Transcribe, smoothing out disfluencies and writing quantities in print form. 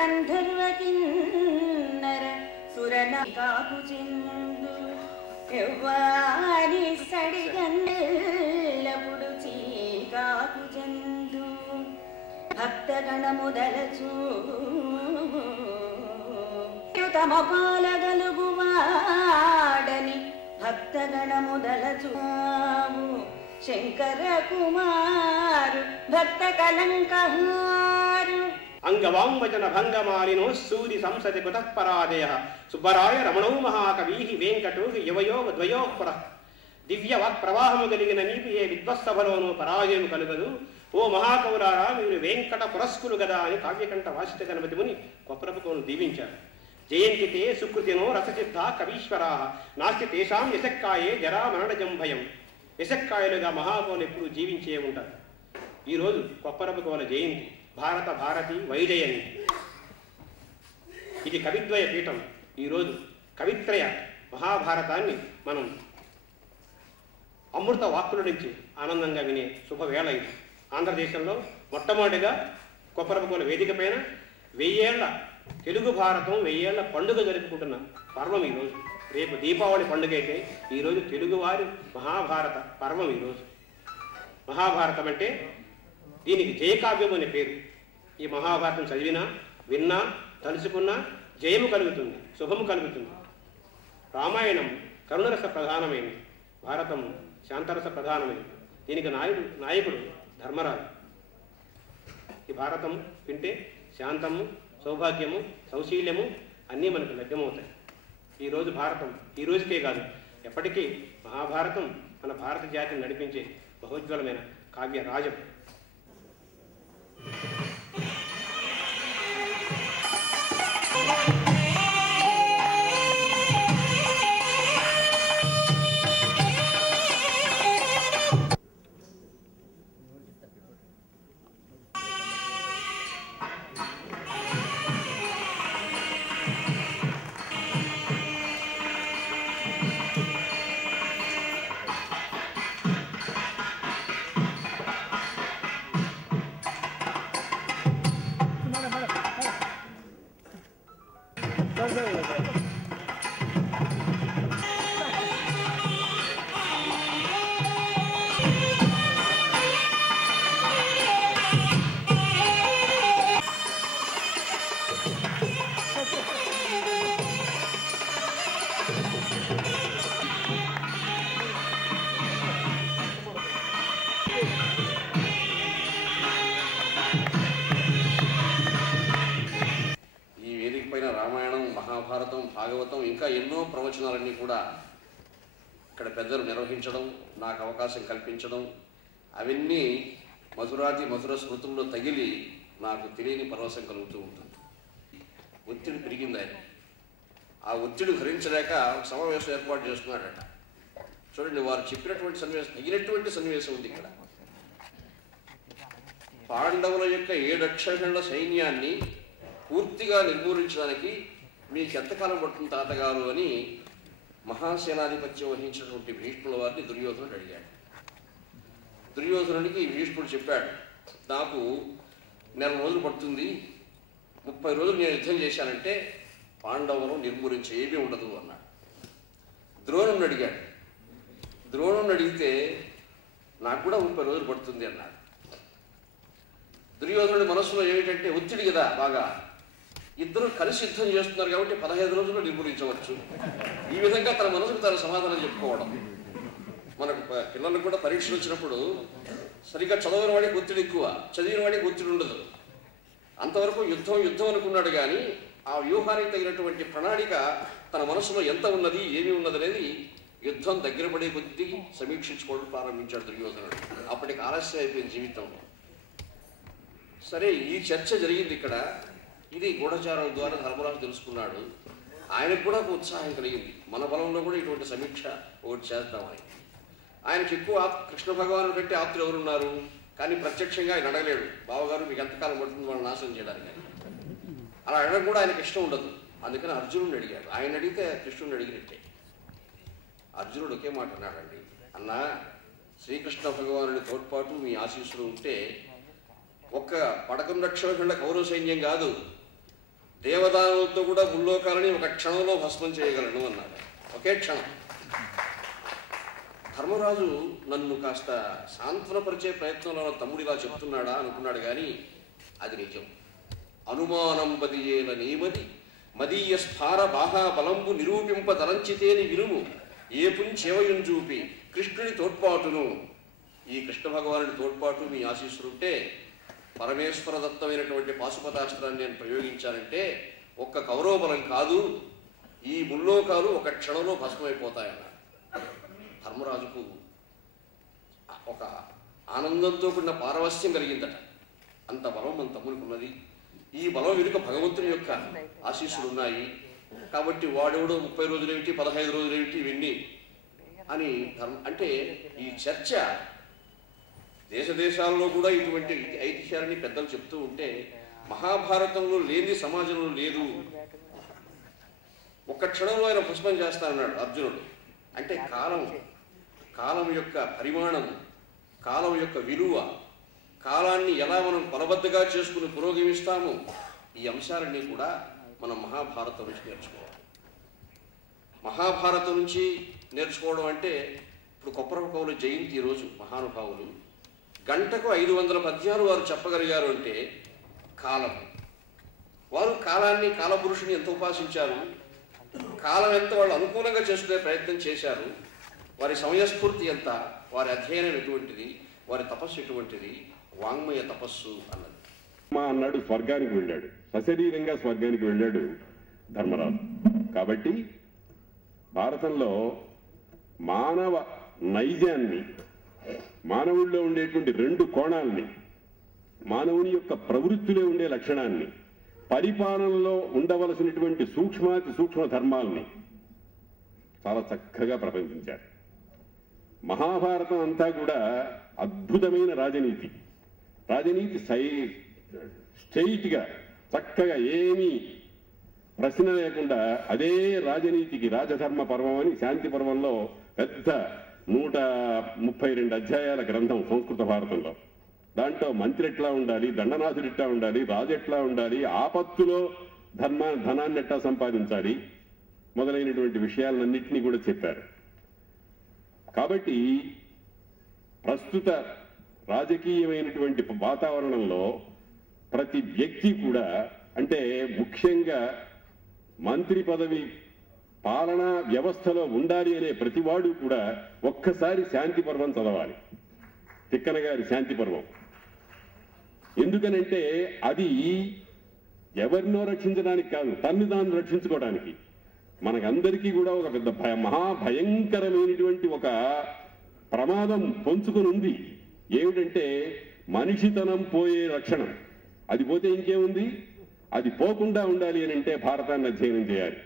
గంధర్వ కిన్నర సురన కాకు చెందు ఎవ్వారి సడిగన్నెల్లపుడు చీకాకు చెందు భక్తగణముదలచూ తమ పాలగలుగువాడని భక్తగణముదలచూ శంకర కుమారు భక్త కలంకహారు అంగవాంవచన భంగమాలినో సూరి సంసతి కుతఃపరాదయ సుబ్బరాయ రమణో మహాకవి వెంకటో యువయోగ ద్వయోపుర దివ్యవాక్ ప్రవాహము కలిగిన మీకు ఏ విద్వత్సభలోనూ పరాజయం కలుగదు. ఓ మహాకవులారా, మీరు వెంకట పురస్కులు గదా అని కావ్యకంఠ వాసిష్ఠ గణపతి ముని కొప్పరపుకోను దీవించారు. జయంతితే సుకృతినో రససిద్ధ కవీశ్వరా నాస్తి తేషాం యశక్కాయే జరా మరణజం భయం. యశక్కాయలుగా మహాకవులు ఎప్పుడు జీవించే ఉంటారు. ఈరోజు కొప్పరపుకోల జయంతి, భారత భారతి వైజయంతి. ఇది కవిద్వయ పీఠం. ఈరోజు కవిత్రయ మహాభారతాన్ని మనం అమృత వాక్కుల నుంచి ఆనందంగా వినే శుభవేళ ఇది. ఆంధ్రదేశంలో మొట్టమొదటిగా కొప్పరపుకోల వేదిక పైన 1000 ఏళ్ల తెలుగు భారతం 1000 ఏళ్ల పండుగ జరుపుకుంటున్న పర్వం ఈరోజు. రేపు దీపావళి పండుగ అయితే ఈరోజు తెలుగువారి మహాభారత పర్వం. ఈరోజు మహాభారతం అంటే దీనికి జయకావ్యం అనే పేరు. ఈ మహాభారతం చదివినా విన్నా తలుచుకున్నా జయము కలుగుతుంది, శుభము కలుగుతుంది. రామాయణం కరుణరస ప్రధానమైనది, భారతం శాంతరస ప్రధానమైనది. దీనికి నాయకుడు ధర్మరాజు. ఈ భారతం వింటే శాంతము, సౌభాగ్యము, సౌశీల్యము అన్నీ మనకు లభ్యమవుతాయి. ఈరోజు భారతం ఈ రోజుకే కాదు, ఎప్పటికీ మహాభారతం మన భారత జాతిని నడిపించే బహోజ్వలమైన కావ్య రాజం. భారతం, భాగవతం ఇంకా ఎన్నో ప్రవచనాలన్నీ కూడా ఇక్కడ పెద్దలు నిర్వహించడం, నాకు అవకాశం కల్పించడం, అవన్నీ మధురాతి మధుర స్మృతుల్లో తగిలి నాకు తెలియని పరవశం కలుగుతూ ఉంటుంది. ఒత్తిడి పెరిగింది ఆయన. ఆ ఒత్తిడి భరించలేక సమావేశం ఏర్పాటు చేసుకున్నాడట. చూడండి, వారు చెప్పినటువంటి సన్నివేశం, తగినటువంటి సన్నివేశం ఉంది ఇక్కడ. పాండవుల యొక్క 7 అక్షౌహిణుల సైన్యాన్ని పూర్తిగా నిర్మూలించడానికి మీకు ఎంతకాలం పడుతుంది తాతగారు అని మహాసేనాధిపత్యం వహించినటువంటి భీష్ముల వారిని దుర్యోధనుడు అడిగాడు. దుర్యోధనుడికి భీష్ముడు చెప్పాడు, నాకు 1 నెల రోజులు పడుతుంది, 30 రోజులు నేను యుద్ధం చేశానంటే పాండవులను నిర్మూలించే ఏమీ ఉండదు అన్నాడు. ద్రోణుని అడిగాడు. ద్రోణుని అడిగితే నాకు కూడా 30 రోజులు పడుతుంది అన్నాడు. దుర్యోధనుడి మనస్సులో ఏమిటంటే ఒత్తిడి కదా బాగా, ఇద్దరు కలిసి యుద్ధం చేస్తున్నారు కాబట్టి 15 రోజుల్లో నిర్మూలించవచ్చు. ఈ విధంగా తన మనసుకు తన సమాధానం చెప్పుకోవడం. మనకు పిల్లలకు కూడా పరీక్షలు వచ్చినప్పుడు సరిగ్గా చదవని వాడికి ఒత్తిడి ఎక్కువ, చదివిన వాడికి ఒత్తిడి ఉండదు. అంతవరకు యుద్ధం అనుకున్నాడు కానీ ఆ వ్యూహానికి తగినటువంటి ప్రణాళిక తన మనసులో ఎంత ఉన్నది, ఏమి ఉన్నది అనేది యుద్ధం దగ్గర పడే కొద్దీ సమీక్షించుకోవడం ప్రారంభించాడు దుర్యోధనుడు. అప్పటికి ఆలస్యం అయిపోయింది జీవితంలో. సరే, ఈ చర్చ జరిగింది ఇక్కడ. ఇది గూఢచారం ద్వారా ధర్మరాజు తెలుసుకున్నాడు. ఆయనకు కూడా ఒక ఉత్సాహం కలిగింది, మన బలంలో కూడా ఇటువంటి సమీక్ష ఒకటి చేద్దామని. ఆయనకి ఎక్కువ కృష్ణ భగవాను కంటే ఆప్తులు ఎవరున్నారు, కానీ ప్రత్యక్షంగా ఆయన అడగలేడు, బావగారు మీకు ఎంతకాలం పడుతుంది వాళ్ళని నాశనం చేయడానికి. అలా అడగడం కూడా ఆయనకి ఇష్టం ఉండదు. అందుకని అర్జునుడిని అడిగాడు. ఆయన అడిగితే కృష్ణుడిని అడిగినట్టే. అర్జునుడు ఒకే మాట అన్నాడండి, అన్నా శ్రీకృష్ణ భగవానుడి తోడ్పాటు మీ ఆశీస్సులు ఉంటే ఒక్క 11 లక్షల కౌరవ సైన్యం కాదు, దేవదానులతో కూడా ముల్లోకాలని ఒక క్షణంలో భస్మం చేయగలను అన్నాడు. ఒకే క్షణం. ధర్మరాజు నన్ను కాస్త సాంత్వనపరిచే ప్రయత్నంలో తమ్ముడు ఇలా చెప్తున్నాడా అనుకున్నాడు, కానీ అది నిజం. అనుమానం బదియేల నీమది మదీయ స్థార బాహా బలంబు నిరూపింపదలంచితేని వినుము ఏపుంచేవయుం చూపి కృష్ణుని తోడ్పాటును. ఈ కృష్ణ భగవానుడి తోడ్పాటు మీ ఆశీస్సులుంటే పరమేశ్వర దత్తమైనటువంటి పాశుపతాస్త్రాన్ని నేను ప్రయోగించానంటే ఒక్క కౌరవ బలం కాదు, ఈ ముల్లోకాలు ఒక క్షణంలో భస్మైపోతాయన్న. ధర్మరాజుకు ఒక ఆనందంతో కూడిన పారవస్యం కలిగిందట. అంత బలం మన తమ్మునికి ఉన్నది. ఈ బలం వెనుక భగవంతుని యొక్క ఆశీస్సులు ఉన్నాయి కాబట్టి వాడెవడో 30 రోజులేమిటి 15 రోజులేమిటి ఇవన్నీ అని అంటే ఈ చర్చ దేశ దేశాల్లో కూడా ఇటువంటి ఐతిహ్యాలని పెద్దలు చెప్తూ ఉంటే మహాభారతంలో లేని సమాజంలో లేదు. ఒక్క క్షణంలో ఆయన భస్మం చేస్తానన్నాడు అర్జునుడు. అంటే కాలం యొక్క పరిమాణం, కాలం యొక్క విలువ, కాలాన్ని ఎలా మనం కొలబద్దగా చేసుకుని పురోగమిస్తాము, ఈ అంశాలన్నీ కూడా మనం మహాభారతం నుంచి నేర్చుకోవాలి. మహాభారతం నుంచి నేర్చుకోవడం అంటే ఇప్పుడు కొప్పరపు కవుల జయంతి ఈరోజు మహానుభావులు గంటకు 500 పద్యాలు వారు చెప్పగలిగారు అంటే కాలం. వారు కాలాన్ని, కాలపురుషుని ఎంత ఉపాసించారు, కాలం ఎంత వాళ్ళు అనుకూలంగా చేసుకునే ప్రయత్నం చేశారు, వారి సమయస్ఫూర్తి ఎంత, వారి అధ్యయనం ఎటువంటిది, వారి తపస్సు ఎటువంటిది, వాంగ్మయ తపస్సు అన్నది. అన్నాడు స్వర్గానికి వెళ్ళాడు, సశరీరంగా స్వర్గానికి వెళ్ళాడు ధర్మరాజు. కాబట్టి భారతంలో మానవ నైజాన్ని, మానవుల్లో ఉండేటువంటి 2 కోణాలని, మానవుని యొక్క ప్రవృత్తిలో ఉండే లక్షణాన్ని, పరిపాలనలో ఉండవలసినటువంటి సూక్ష్మాతి సూక్ష్మ ధర్మాలని చాలా చక్కగా ప్రపంచించారు. మహాభారతం అంతా కూడా అద్భుతమైన రాజనీతి స్ట్రైట్గా చక్కగా ఏమీ ప్రశ్న లేకుండా అదే రాజనీతికి రాజధర్మ పర్వం అని శాంతి పర్వంలో పెద్ద 132 అధ్యాయాల గ్రంథం సంస్కృత భారతంలో. దాంట్లో మంత్రి ఎట్లా ఉండాలి, దండనాథుడు ఎట్లా ఉండాలి, రాజు ఎట్లా ఉండాలి, ఆపత్తులో ధనాన్ని ఎట్లా సంపాదించాలి మొదలైనటువంటి విషయాలన్నింటినీ కూడా చెప్పారు. కాబట్టి ప్రస్తుత రాజకీయమైనటువంటి వాతావరణంలో ప్రతి వ్యక్తి కూడా, అంటే ముఖ్యంగా మంత్రి పదవి పాలనా వ్యవస్థలో ఉండాలి అనే ప్రతివాడు కూడా ఒక్కసారి శాంతి పర్వం చదవాలి, తిక్కన గారి శాంతి పర్వం. ఎందుకనంటే అది ఎవరినో రక్షించడానికి కాదు, తన్ను తాను రక్షించుకోవడానికి. మనకందరికీ కూడా ఒక పెద్ద మహాభయంకరమైనటువంటి ఒక ప్రమాదం పొంచుకొని ఉంది. ఏమిటంటే మనిషితనం పోయే లక్షణం. అది పోతే ఇంకేముంది? అది పోకుండా ఉండాలి అని అంటే భారతాన్ని అధ్యయనం చేయాలి.